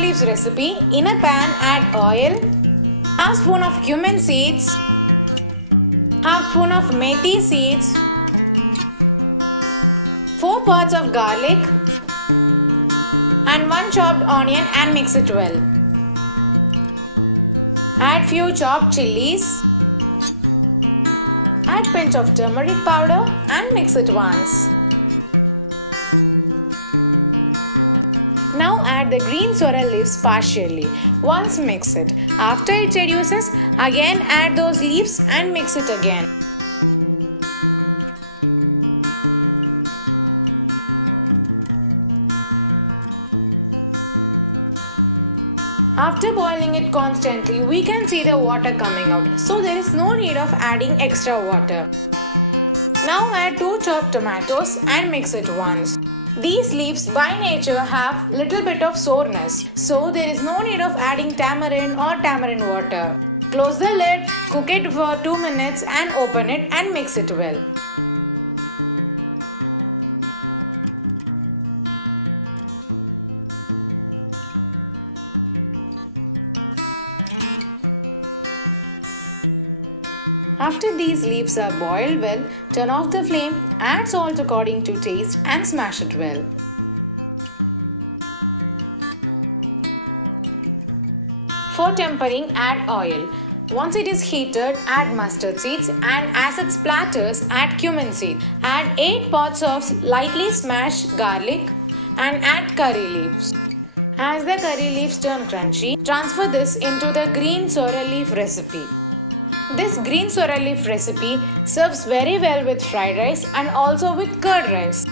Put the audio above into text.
sorrel leaves recipe. In a pan, add oil, half spoon of cumin seeds, half spoon of methi seeds, 4 parts of garlic and 1 chopped onion and mix it well. Add few chopped chilies. Add pinch of turmeric powder and mix it once. Now add the green sorrel leaves partially. Once mix it. After it reduces, again add those leaves and mix it again. After boiling it constantly, we can see the water coming out. So there is no need of adding extra water. Now add 2 chopped tomatoes and mix it once. These leaves by nature have little bit of soreness. So there is no need of adding tamarind or tamarind water. Close the lid, cook it for 2 minutes and open it and mix it well. After these leaves are boiled well, turn off the flame, add salt according to taste and smash it well. For tempering, add oil. Once it is heated, add mustard seeds and as it splatters, add cumin seeds. Add 8 parts of lightly smashed garlic and add curry leaves. As the curry leaves turn crunchy, transfer this into the green sorrel leaf recipe. This green sorrel leaf recipe serves very well with fried rice and also with curd rice.